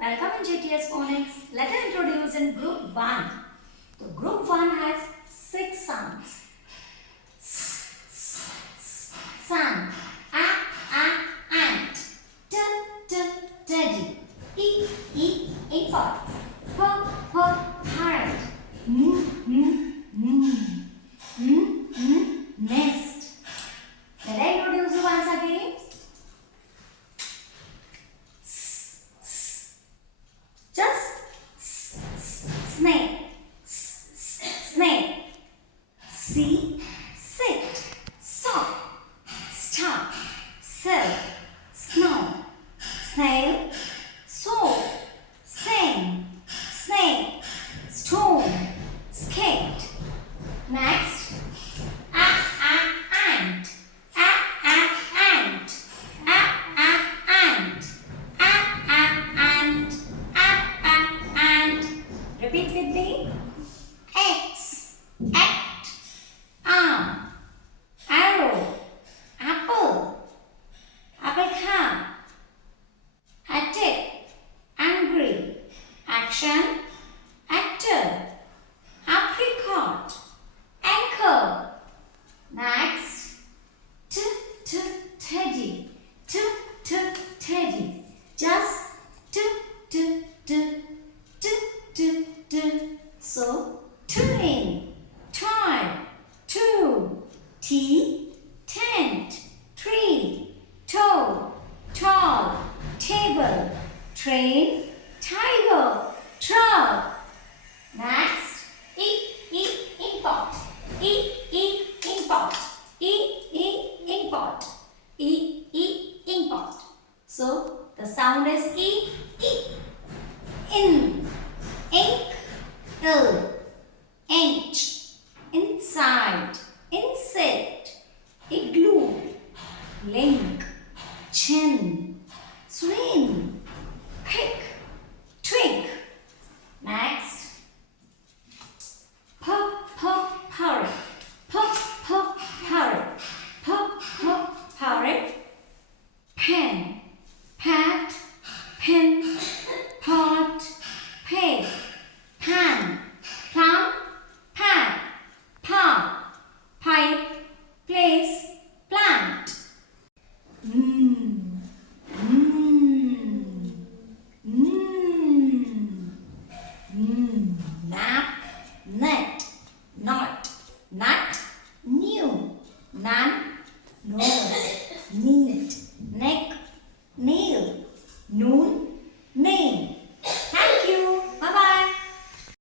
welcome in JTS Phonics. Let us introduce in Group 1. So Group 1 has 6 sounds. Sun, ant, teddy, apple, parrot, nest. Let I introduce you once again. Snake, see, sit, sock, star, silk, snow, snail, soap, sing, snake, stone, skate. Next, ant, ant, repeat with me. X, act, arm, arrow, apple, apple car, attic, angry, action, actor, apricot, anchor. Next, teddy, teddy, just so twin, toy, two, tent, tree, toe, tall, table, train, tiger, truck. Next, import, import, import. So the sound is in.